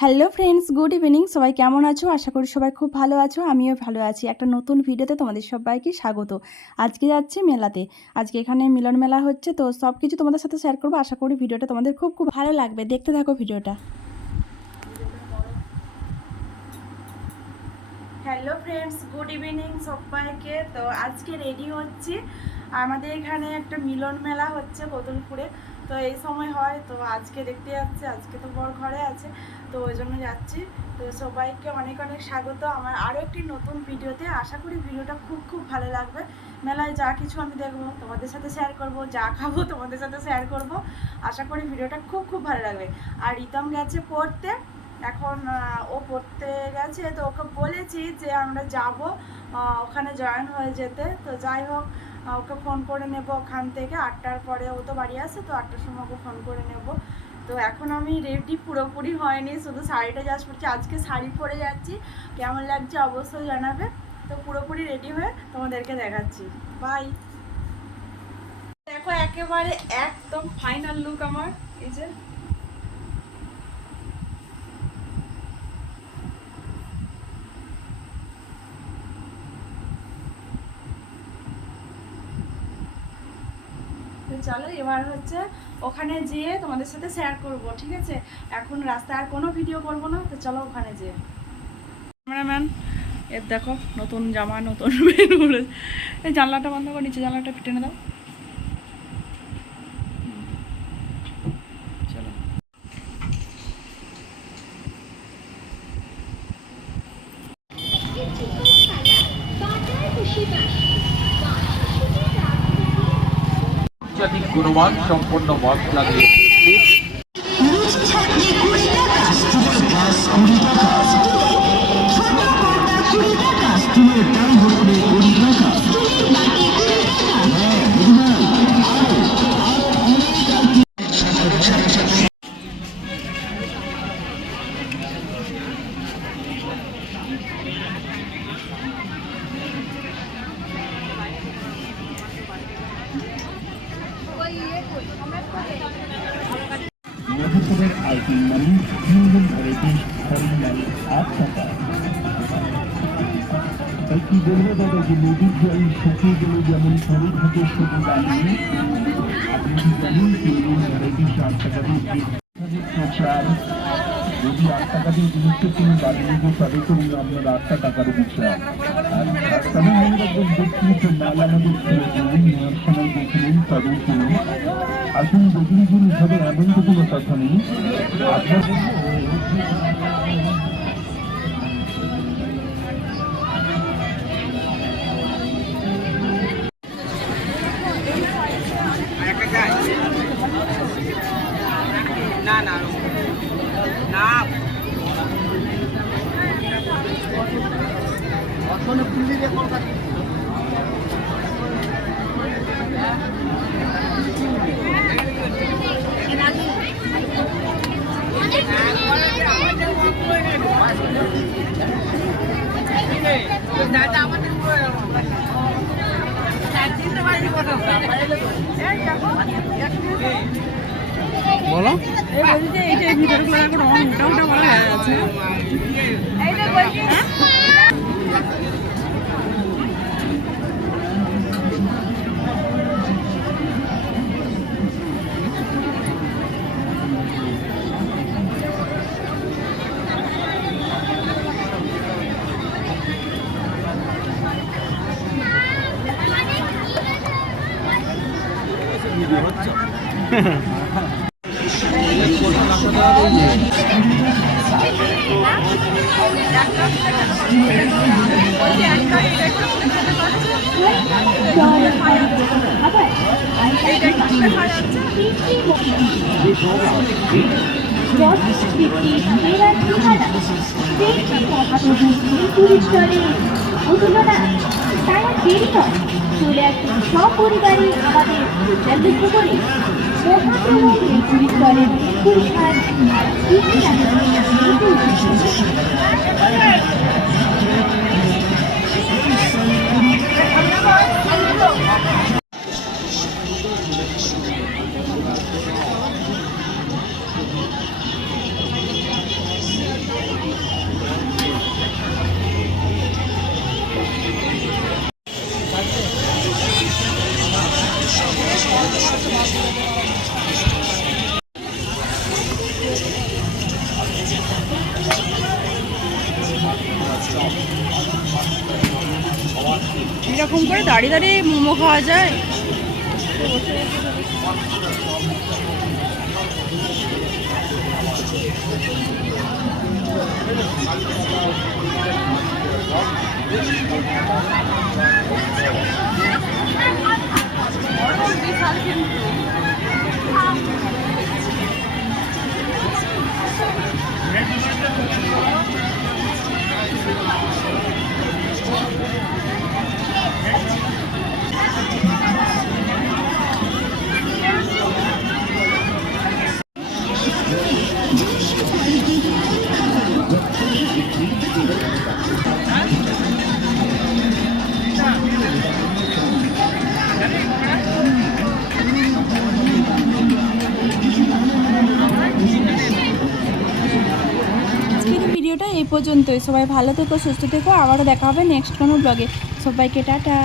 Hello friends, good evening. সবাই কেমন আছো? আশা করি সবাই খুব ভালো আছো। আমিও ভালো আছি। একটা নতুন ভিডিওতে তোমাদের সবাইকে স্বাগত। আজকে যাচ্ছি মেলাতে। আজকে এখানে মিলন মেলা হচ্ছে, তো সব কিছু তোমাদের সাথে শেয়ার করবো। আশা করি ভিডিওটা তোমাদের খুব খুব ভালো লাগবে। দেখতে থাকো ভিডিওটা। হ্যালো ফ্রেন্ডস, গুড ইভিনিং সবাইকে। তো আজকে রেডি হচ্ছি। আমাদের এখানে একটা মিলন মেলা হচ্ছে কতুলপুরে। তো এই সময় হয়, তো আজকে দেখতে যাচ্ছে। আজকে তো বর ঘরে আছে, তো ওই জন্য যাচ্ছি। তো সবাইকে অনেক অনেক স্বাগত আমার আরও একটি নতুন ভিডিওতে। আশা করি ভিডিওটা খুব খুব ভালো লাগবে। মেলায় যা কিছু আমি দেখবো তোমাদের সাথে শেয়ার করব, যা খাবো তোমাদের সাথে শেয়ার করব। আশা করি ভিডিওটা খুব খুব ভালো লাগবে। আর রিতম গেছে পড়তে, এখন ও পড়তে গেছে। তো ওকে বলেছি যে আমরা যাব ওখানে জয়েন হয়ে যেতে। তো যাই হোক, ওকে ফোন করে নেব ওখান থেকে 8টার পরে। ও তো বাড়ি আসে, তো 8টার সময় ওকে ফোন করে নেব। তো এখন আমি রেডি পুরোপুরি হয়নি, শুধু শাড়িটা জাস্ট পরছি। আজকে শাড়ি পরে যাচ্ছি, কেমন লাগছে অবশ্যই জানাবে। তো পুরোপুরি রেডি হয়ে তোমাদেরকে দেখাচ্ছি। বাই। দেখো একেবারে একদম ফাইনাল লুক আমার, এই যে। তো চলো এবার হচ্ছে ওখানে যেয়ে তোমাদের সাথে শেয়ার করব, ঠিক আছে? এখন রাস্তায় আর কোনো ভিডিও করব না, তো চলো ওখানে যেয়ে। ক্যামেরাম্যান, এর দেখো নতুন জামা, নতুন বের করে। এই জানলাটা বন্ধ করে, নিচে জানলাটা টেনে দাও। চলো। অত্যাধিক গুণমান সম্পন্ন মশলা দিয়ে মধুপুরের আইটিং মানি ফিউশন ভ্যারাইটিস ফরেন মানি 8 টাকা। তাই কি বলবো দাদা, যে নদীর জল শুকিয়ে গেলে যেমন সরু থাকে শুধু দাঁড়িয়ে, আপনি কি জানেন ফিউশন ভ্যারাইটিস 8 টাকা দিয়ে প্রচার। যদি 8 টাকা দিয়ে জিনিসটা তুমি বাড়িয়ে নিতে তবে তো আপনার 8 টাকার বিচার। আর রাস্তায় মনে রাখবেন, দেখছি মাল আমাদের নেওয়ার সময় দেখে নিন, তবে কিনুন। আসুন দেখুন জিনিসভাবে এমন তো কোনো কথা নেই। আপনার না না না আমাদের বলো, এইটা ভিতরে ওটা ওটা বলা আছে। চলে আসুন সপরিবারে আমাদের করে মহাপ্রভু পুরী চলেন এরকম করে দাঁড়িয়ে দাঁড়িয়ে মোমো খাওয়া যায়। আজকের ভিডিওটা এই পর্যন্তই। সবাই ভালো থেকো, সুস্থ থেকো। আবারও দেখা হবে নেক্সট কোনো ব্লগে। সবাইকে টাটা।